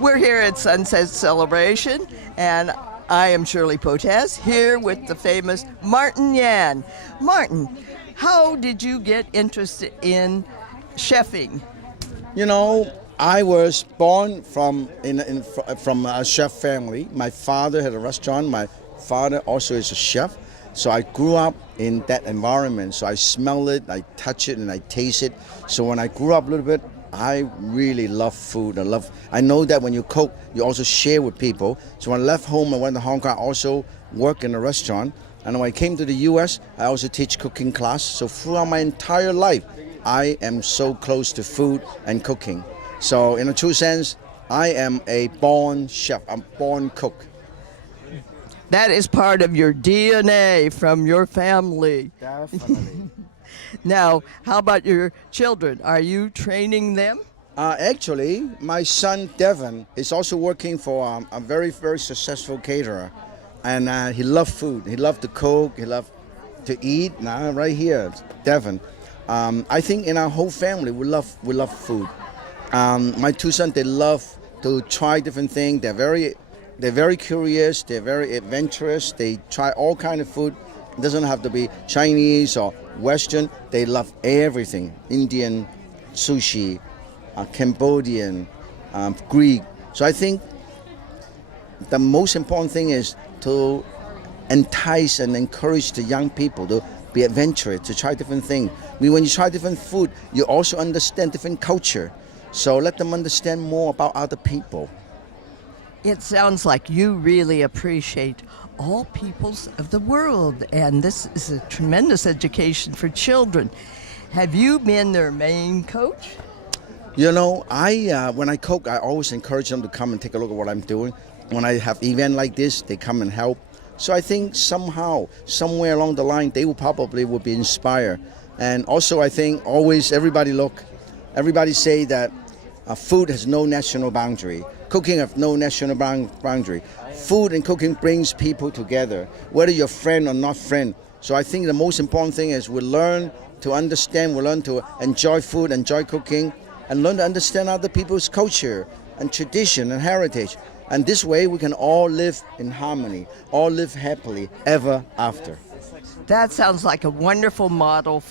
We're here at Sunset Celebration, and I am Shirley Potash, here with the famous Martin Yan. Martin, how did you get interested in chefing? You know, I was born from a chef family. My father had a restaurant. My father also is a chef. So I grew up in that environment. So I smell it, I touch it, and I taste it. So when I grew up a little bit, I really love food. I know that when you cook, you also share with people. So when I left home, I went to Hong Kong. I also worked in a restaurant. And when I came to the U.S., I also teach cooking class. So throughout my entire life, I am so close to food and cooking. So in a true sense, I am a born chef. I'm born cook. That is part of your DNA from your family. Definitely. Now, how about your children? Are you training them? Actually, my son Devin is also working for a very, very successful caterer. And he loves food. He loves to cook. He loves to eat. Now, right here, Devin. I think in our whole family, we love food. My two sons, they love to try different things. They're very curious. They're very adventurous. They try all kind of food. It doesn't have to be Chinese or Western. They love everything. Indian, sushi, Cambodian, Greek. So I think the most important thing is to entice and encourage the young people to be adventurous, to try different things. When you try different food, you also understand different culture. So let them understand more about other people. It sounds like you really appreciate all peoples of the world, and this is a tremendous education for children. Have you been their main coach? You know, when I cook, I always encourage them to come and take a look at what I'm doing. When I have event like this, they come and help. So I think somehow, somewhere along the line, they will be inspired. And also I think always everybody say that food has no national boundary. Cooking has no national boundary. Food and cooking brings people together, whether you're friend or not friend. So I think the most important thing is we learn to understand, we learn to enjoy food, enjoy cooking, and learn to understand other people's culture and tradition and heritage. And this way we can all live in harmony, all live happily ever after. That sounds like a wonderful model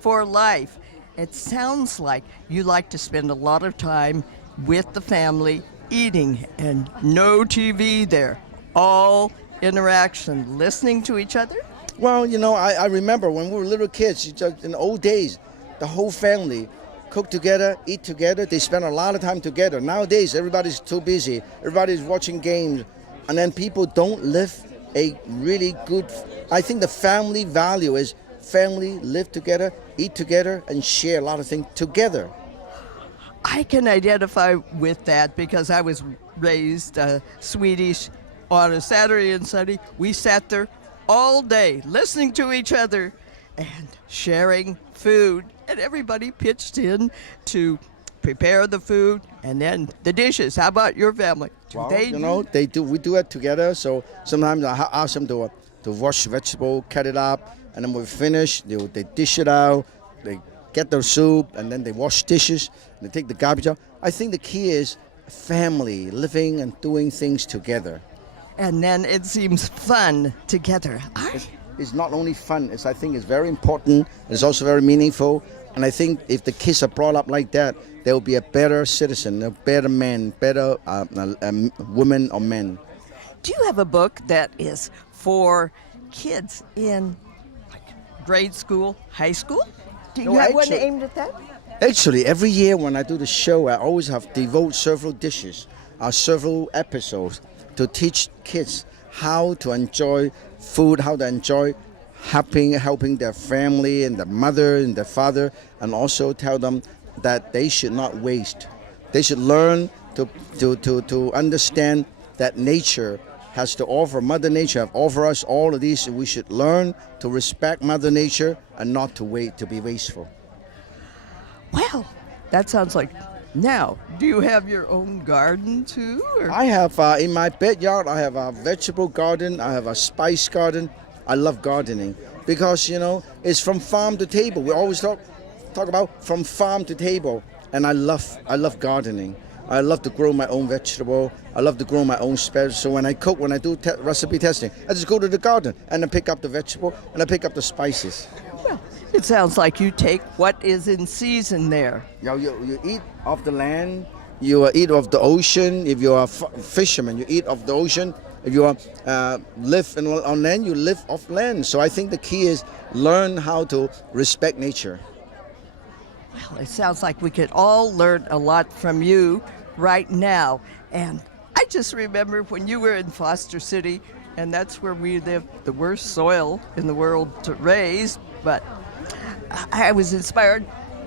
for life. It sounds like you like to spend a lot of time with the family, eating, and no TV there. All interaction, listening to each other? Well, you know, I remember when we were little kids, in the old days, the whole family cook together, eat together. They spend a lot of time together. Nowadays, everybody's too busy. Everybody's watching games. And then people don't live a really good... I think the family value is family live together, eat together, and share a lot of things together. I can identify with that because I was raised Swedish. On a Saturday and Sunday, we sat there all day listening to each other and sharing food. And everybody pitched in to prepare the food and then the dishes. How about your family? They do. We do it together. So sometimes I ask them to wash vegetable, cut it up, and then when we finish, they dish it out. They get their soup, and then they wash dishes. And they take the garbage out. I think the key is family, living and doing things together. And then it seems fun together. It's not only fun, I think it's very important. It's also very meaningful. And I think if the kids are brought up like that, they will be a better citizen, a better man, better woman or men. Do you have a book that is for kids in grade school, high school? Do you have one aimed at that? Actually, every year when I do the show, I always have devote several dishes, several episodes to teach kids how to enjoy food, how to enjoy helping their family and their mother and their father, and also tell them that they should not waste. They should learn to understand that nature has to offer, Mother Nature offer us all of these. We should learn to respect Mother Nature and not to be wasteful. Well, that sounds like... Now, do you have your own garden too? Or? I have, in my backyard, I have a vegetable garden, I have a spice garden. I love gardening because, you know, it's from farm to table. We always talk about from farm to table, and I love gardening. I love to grow my own vegetable. I love to grow my own special. So when I cook, when I do recipe testing, I just go to the garden and I pick up the vegetable and I pick up the spices. Well, it sounds like you take what is in season there. You eat off the land. You eat of the ocean. If you are a fisherman, you eat of the ocean. If you live on land, you live off land. So I think the key is learn how to respect nature. Well, it sounds like we could all learn a lot from you right now. And I just remember when you were in Foster City, and that's where we live, the worst soil in the world to raise. But I was inspired,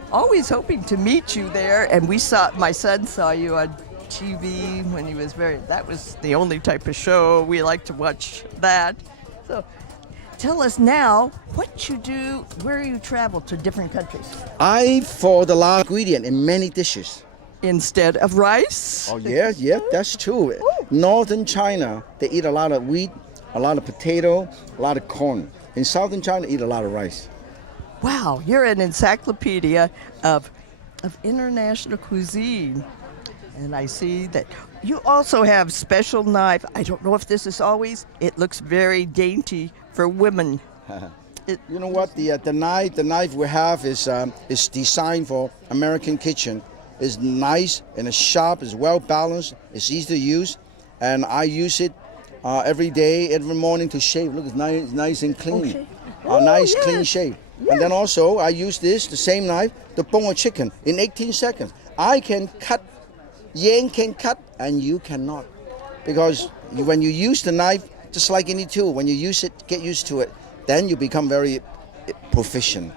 always hoping to meet you there. And my son saw you on TV when he was that was the only type of show we like to watch that. So tell us now what you do, where you travel to different countries. I for the last ingredient in many dishes. Instead of rice? Oh yeah, that's true. Northern China, they eat a lot of wheat, a lot of potato, a lot of corn. In southern China, eat a lot of rice. Wow, you're an encyclopedia of international cuisine. And I see that you also have special knife. I don't know if this is always. It looks very dainty for women. You know what? The knife we have is designed for American kitchen. It's nice and it's sharp. It's well balanced. It's easy to use, and I use it every day, every morning to shave. Look, it's nice and clean. Yes. Clean shave. Yes. And then also I use the same knife to bone a chicken in 18 seconds. I can cut. Yang can cut and you cannot, because when you use the knife, just like any tool, when you use it, get used to it, then you become very proficient.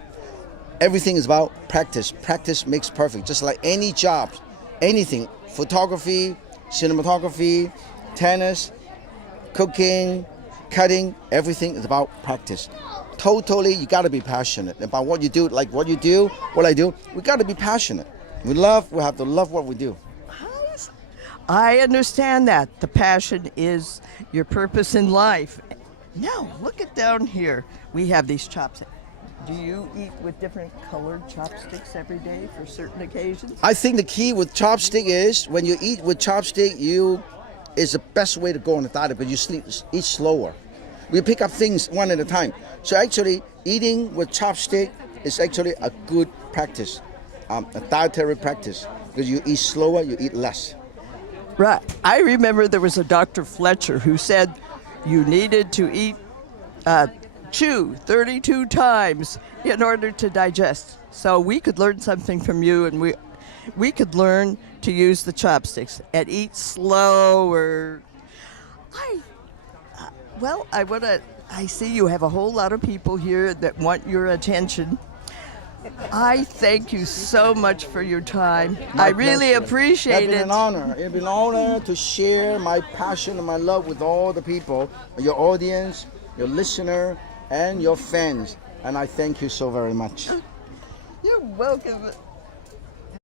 Everything is about practice. Practice makes perfect. Just like any job, anything, photography, cinematography, tennis, cooking, cutting, everything is about practice. Totally, you got to be passionate about what you do. Like what you do, what I do, we got to be passionate. We have to love what we do. I understand that. The passion is your purpose in life. Now, look at down here. We have these chopsticks. Do you eat with different colored chopsticks every day for certain occasions? I think the key with chopstick is when you eat with chopstick, is the best way to go on a diet, but you eat slower. We pick up things one at a time. So actually, eating with chopstick is actually a good practice, a dietary practice, because you eat slower, you eat less. Right. I remember there was a Dr. Fletcher who said you needed to chew 32 times in order to digest. So we could learn something from you, and we could learn to use the chopsticks and eat slower. I see you have a whole lot of people here that want your attention. I thank you so much for your time. I really appreciate it. It's been an honor. It's been an honor to share my passion and my love with all the people, your audience, your listener, and your fans. And I thank you so very much. You're welcome.